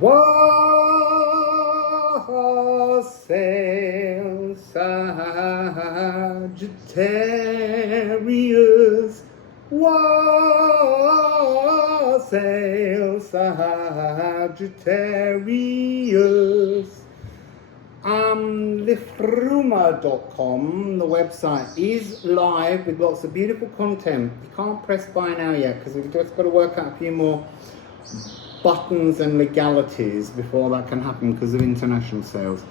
Wassail, Sagittarius. Wassail, Sagittarius. Liffruma.com, the website, is live with lots of beautiful content. You can't press buy now yet because we've just got to work out a few more buttons and legalities before that can happen because of international sales.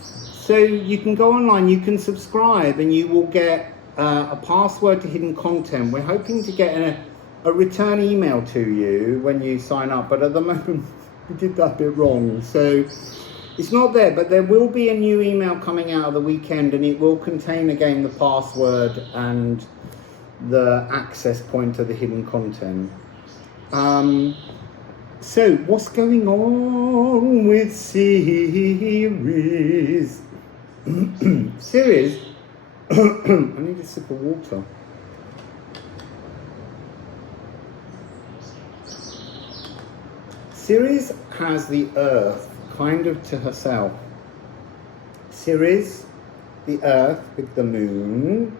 So you can go online, you can subscribe, and you will get a password to hidden content. We're hoping to get a return email to you when you sign up, but at the moment we did that bit wrong. So it's not there, but there will be a new email coming out of the weekend, and it will contain again the password and the access point to the hidden content. So what's going on with Ceres? Ceres, I need a sip of water. Ceres has the earth kind of to herself. Ceres, the earth with the moon,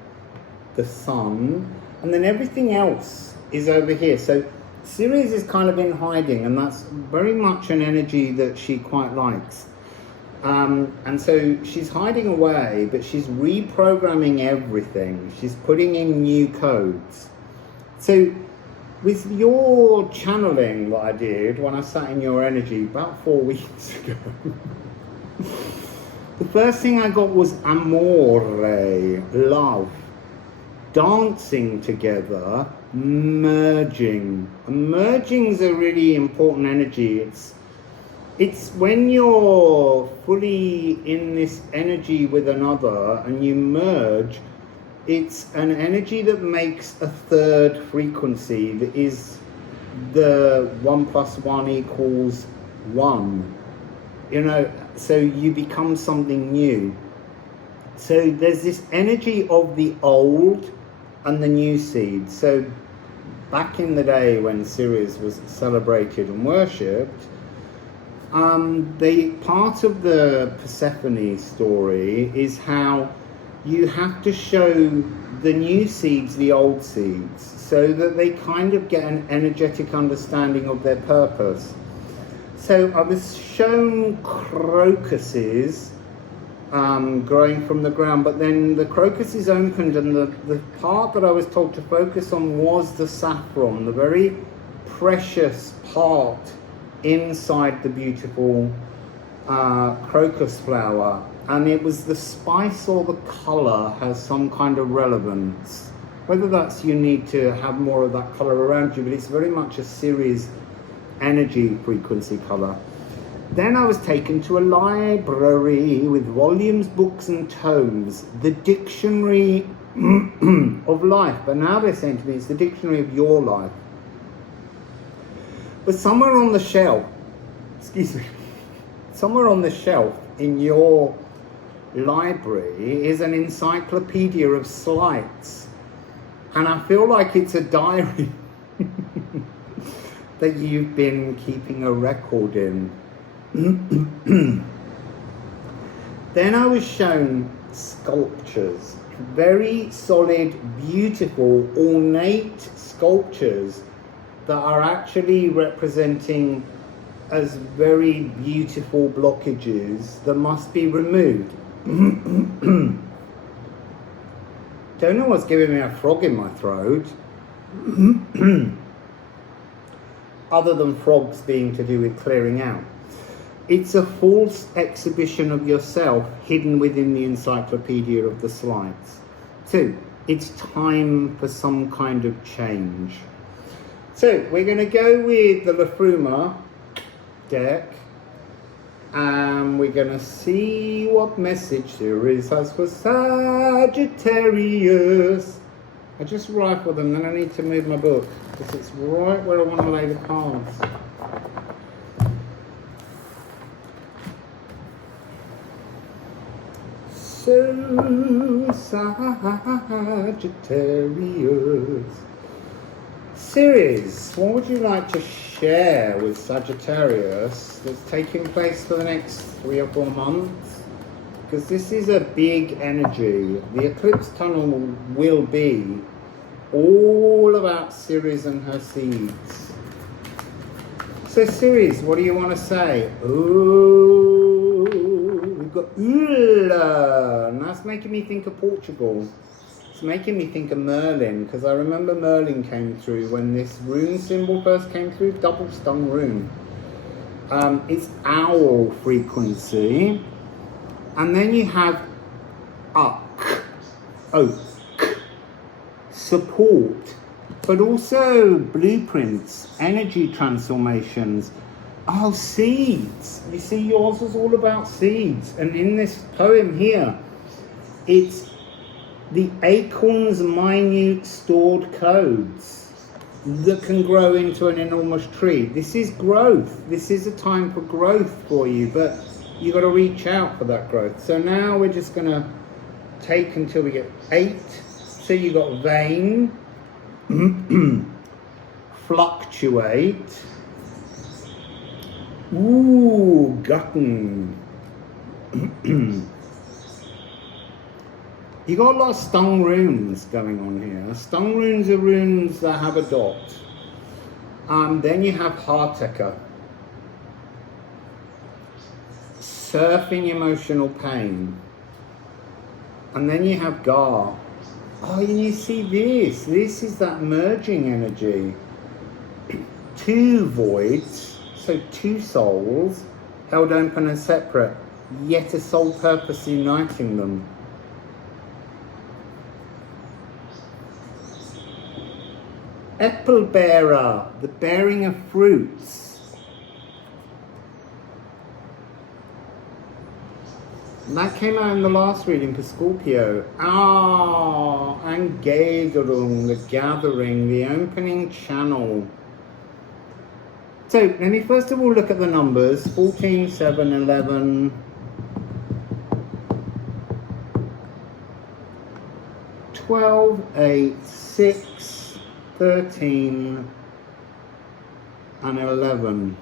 the sun, and then everything else is over here. So Ceres is kind of in hiding, and that's very much an energy that she quite likes. And so she's hiding away, but she's reprogramming everything. She's putting in new codes. So with your channeling that I did when I sat in your energy about 4 weeks ago, the first thing I got was amore, love, dancing together, merging. And merging's a really important energy. It's when you're fully in this energy with another and you merge. It's an energy that makes a third frequency that is the 1 + 1 = 1. You know, so you become something new. So there's this energy of the old and the new seed. So back in the day when Ceres was celebrated and worshipped, the part of the Persephone story is how you have to show the new seeds the old seeds so that they kind of get an energetic understanding of their purpose. So I was shown crocuses growing from the ground, but then the crocuses opened, and the part that I was told to focus on was the saffron, the very precious part inside the beautiful crocus flower. And it was the spice or the colour has some kind of relevance. Whether that's you need to have more of that colour around you, but it's very much a Ceres energy frequency colour. Then I was taken to a library with volumes, books and tomes, the dictionary of life. But now they're saying to me it's the dictionary of your life. But somewhere on the shelf, somewhere on the shelf in your library is an encyclopedia of slights, and I feel like it's a diary that you've been keeping a record in. Then I was shown sculptures, very solid, beautiful, ornate sculptures that are actually representing as very beautiful blockages that must be removed. Don't know what's giving me a frog in my throat. Other than frogs being to do with clearing out. It's a false exhibition of yourself hidden within the encyclopedia of the slides. So it's time for some kind of change. So we're going to go with the Liffruma deck, and we're going to see what message Ceres has for Sagittarius. I just rifle them, then I need to move my book because it's right where I want to lay the cards. So Sagittarius. Ceres, what would you like to share with Sagittarius that's taking place for the next 3 or 4 months, because this is a big energy. The eclipse tunnel will be all about Ceres and her seeds. So Ceres, what do you want to say? Oh, we've got Ula, and that's making me think of Portugal. It's making me think of Merlin, because I remember Merlin came through when this rune symbol first came through, double stung rune. It's owl frequency. And then you have oak, support, but also blueprints, energy transformations. Oh, seeds. You see, yours was all about seeds. And in this poem here, it's the acorn's minute stored codes that can grow into an enormous tree. This is growth. This is a time for growth for you, but you got to reach out for that growth. So now we're just going to take until we get 8. So you got vein, fluctuate, ooh, gutten. You got a lot of stung runes going on here. Stung runes are runes that have a dot. Then you have Heartaker. Surfing emotional pain. And then you have Gar. Oh, and you see this. This is that merging energy. 2 voids, so 2 souls, held open and separate, yet a sole purpose uniting them. Apple bearer, the bearing of fruits. That came out in the last reading for Scorpio. Angegerung, the gathering, the opening channel. So let me first of all look at the numbers. 14, 7, 11. 12, 8, 6, 13, and 11.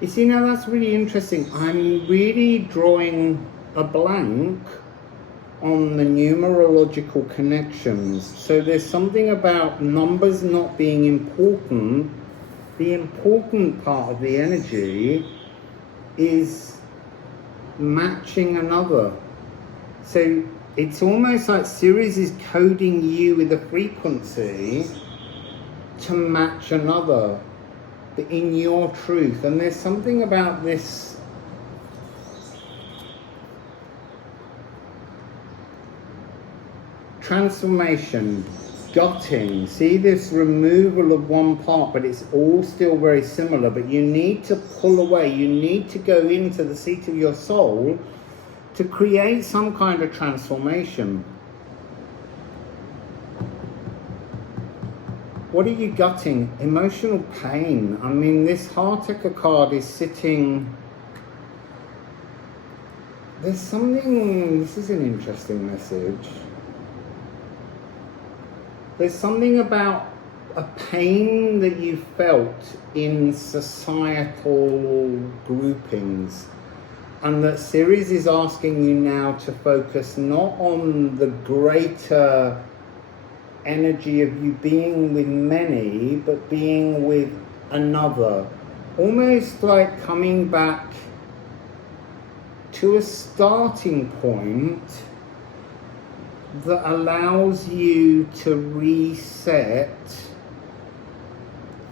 You see, now that's really interesting. I'm really drawing a blank on the numerological connections. So there's something about numbers not being important. The important part of the energy is matching another. So it's almost like Ceres is coding you with a frequency to match another, but in your truth. And there's something about this transformation, gutting. See this removal of one part, but it's all still very similar. But you need to pull away. You need to go into the seat of your soul to create some kind of transformation. What are you gutting? Emotional pain. I mean, this Heartaker card is sitting... There's something... This is an interesting message. There's something about a pain that you felt in societal groupings, and that Ceres is asking you now to focus not on the greater energy of you being with many, but being with another. Almost like coming back to a starting point that allows you to reset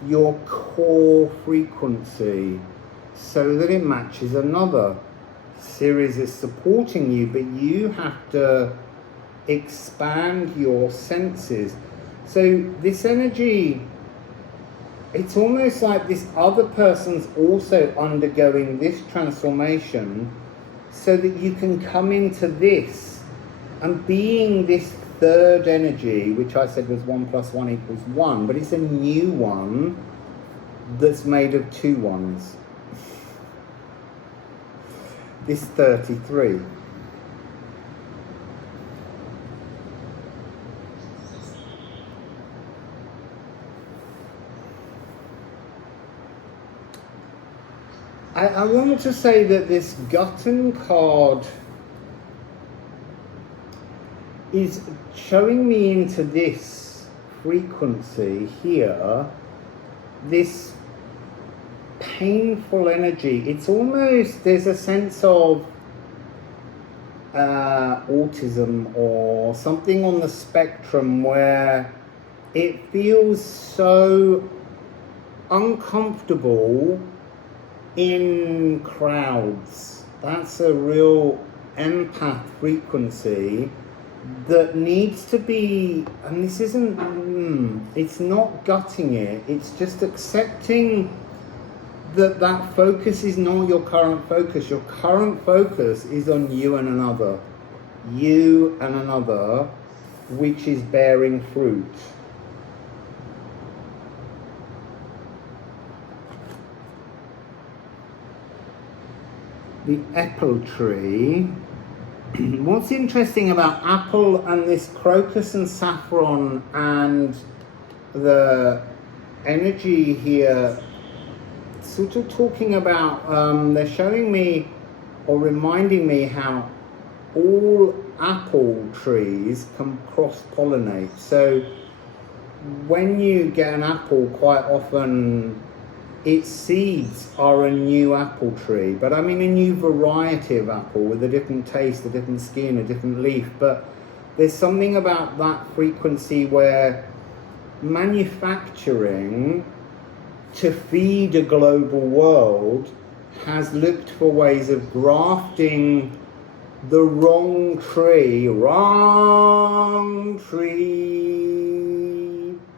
your core frequency so that it matches another. Ceres is supporting you, but you have to expand your senses. So this energy, it's almost like this other person's also undergoing this transformation so that you can come into this and being this third energy, which I said was 1 + 1 = 1, but it's a new one that's made of 2 ones. is 33. I want to say that this Gutton card is showing me into this frequency here, this painful energy. It's almost, there's a sense of autism or something on the spectrum where it feels so uncomfortable in crowds. That's a real empath frequency that needs to be, and this isn't, it's not gutting it, it's just accepting that that focus is not your current focus. Your current focus is on you and another, which is bearing fruit. The apple tree. What's interesting about apple and this crocus and saffron and the energy here, sort of talking about, they're showing me or reminding me how all apple trees can cross-pollinate. So when you get an apple, quite often its seeds are a new apple tree, but I mean a new variety of apple with a different taste, a different skin, a different leaf. But there's something about that frequency where manufacturing to feed a global world has looked for ways of grafting the wrong tree.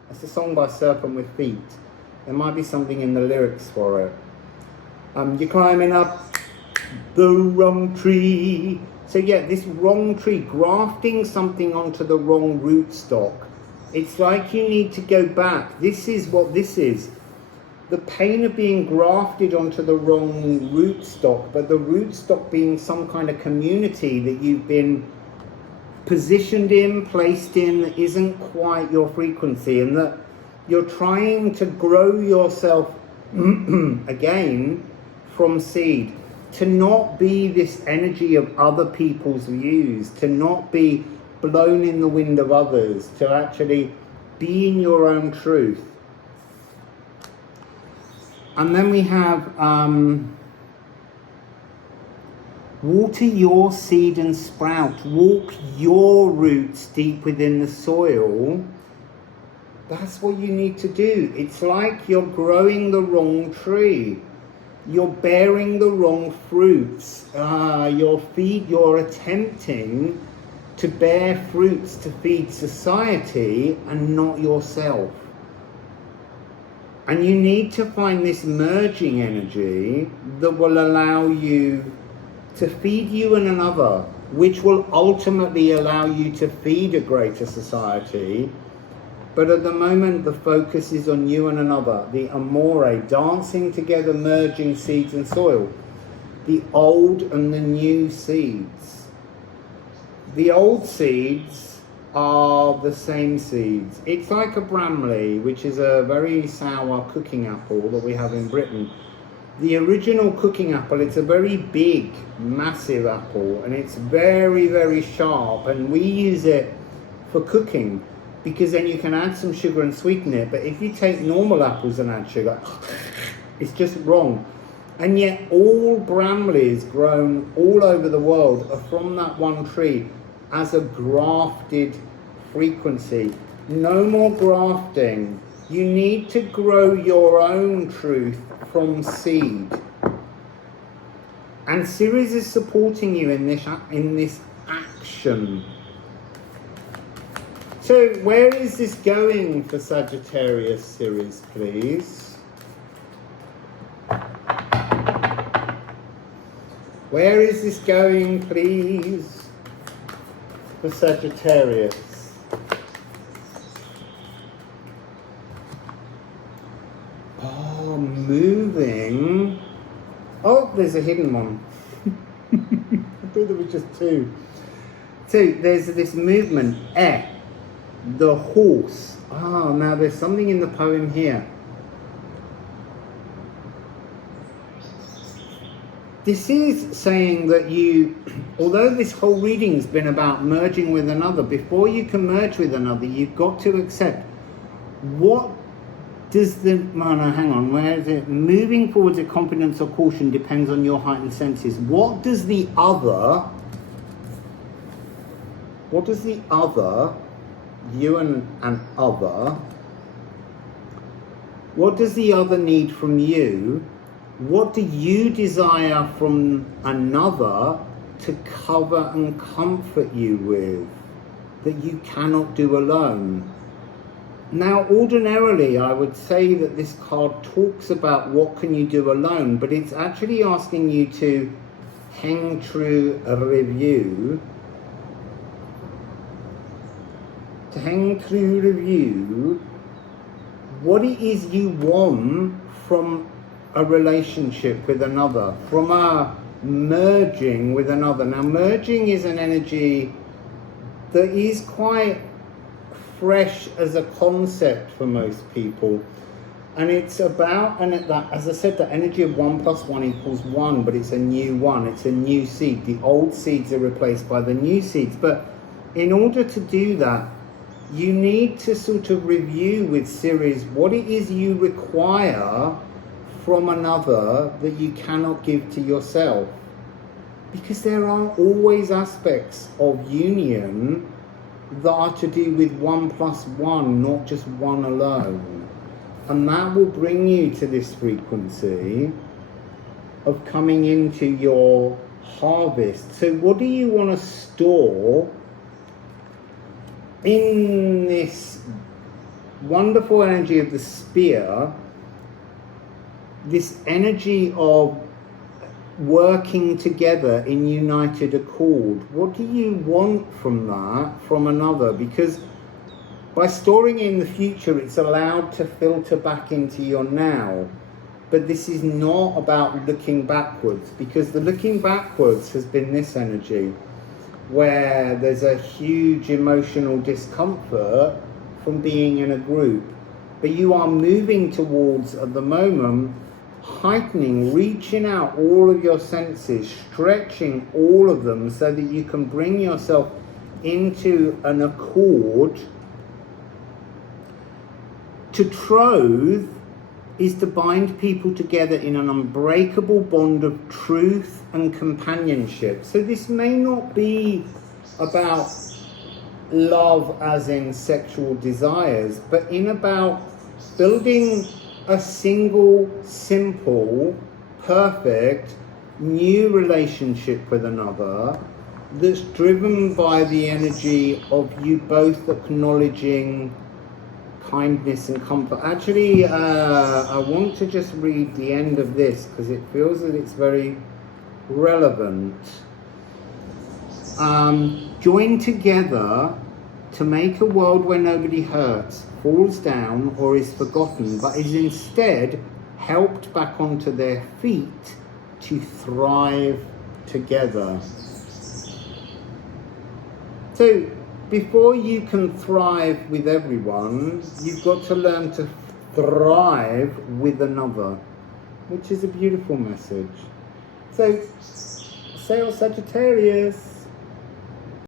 That's a song by Serpent with Feet. There might be something in the lyrics for it. You're climbing up the wrong tree. So yeah, this wrong tree, grafting something onto the wrong rootstock. It's like you need to go back. This is what this is. The pain of being grafted onto the wrong rootstock, but the rootstock being some kind of community that you've been positioned in, placed in, that isn't quite your frequency, and that you're trying to grow yourself again from seed, to not be this energy of other people's views, to not be blown in the wind of others, to actually be in your own truth. And then we have water your seed and sprout, walk your roots deep within the soil. That's what you need to do. It's like you're growing the wrong tree. You're bearing the wrong fruits. You're attempting to bear fruits to feed society and not yourself. And you need to find this merging energy that will allow you to feed you and another, which will ultimately allow you to feed a greater society. But at the moment, the focus is on you and another. The amore, dancing together, merging seeds and soil. The old and the new seeds. The old seeds are the same seeds. It's like a Bramley, which is a very sour cooking apple that we have in Britain. The original cooking apple, it's a very big, massive apple, and it's very, very sharp, and we use it for cooking, because then you can add some sugar and sweeten it. But if you take normal apples and add sugar, it's just wrong. And yet all Bramleys grown all over the world are from that one tree as a grafted frequency. No more grafting. You need to grow your own truth from seed. And Ceres is supporting you in this action. So where is this going for Sagittarius, Ceres, please? Where is this going, please, for Sagittarius? Oh, moving. Oh, there's a hidden one. I thought there was just two. So there's this movement, the horse. Now there's something in the poem here. This is saying that you, although this whole reading's been about merging with another, before you can merge with another, you've got to accept what does the, hang on, where is it? Moving forwards with confidence or caution depends on your heightened senses. What does the other, you and other, what does the other need from you? What do you desire from another to cover and comfort you with that you cannot do alone? Now, ordinarily, I would say that this card talks about what can you do alone, but it's actually asking you to hang true a review, what it is you want from a relationship with another, from a merging with another. Now, merging is an energy that is quite fresh as a concept for most people, and it's about, and that, as I said, the energy of 1 + 1 = 1, but it's a new one, it's a new seed. The old seeds are replaced by the new seeds, but in order to do that, you need to sort of review with Ceres what it is you require from another that you cannot give to yourself, because there are always aspects of union that are to do with 1 + 1, not just one alone, and that will bring you to this frequency of coming into your harvest. So what do you want to store in this wonderful energy of the spear, this energy of working together in united accord? What do you want from that, from another? Because by storing in the future, it's allowed to filter back into your now. But this is not about looking backwards, because the looking backwards has been this energy, where there's a huge emotional discomfort from being in a group. But you are moving towards, at the moment, heightening, reaching out all of your senses, stretching all of them so that you can bring yourself into an accord. To troth is to bind people together in an unbreakable bond of truth and companionship. So this may not be about love as in sexual desires, but in about building a single, simple, perfect, new relationship with another that's driven by the energy of you both acknowledging kindness and comfort. Actually, I want to just read the end of this because it feels that it's very relevant. Join together to make a world where nobody hurts, falls down, or is forgotten, but is instead helped back onto their feet to thrive together. So, before you can thrive with everyone, you've got to learn to thrive with another, which is a beautiful message. So, Wassail, Sagittarius.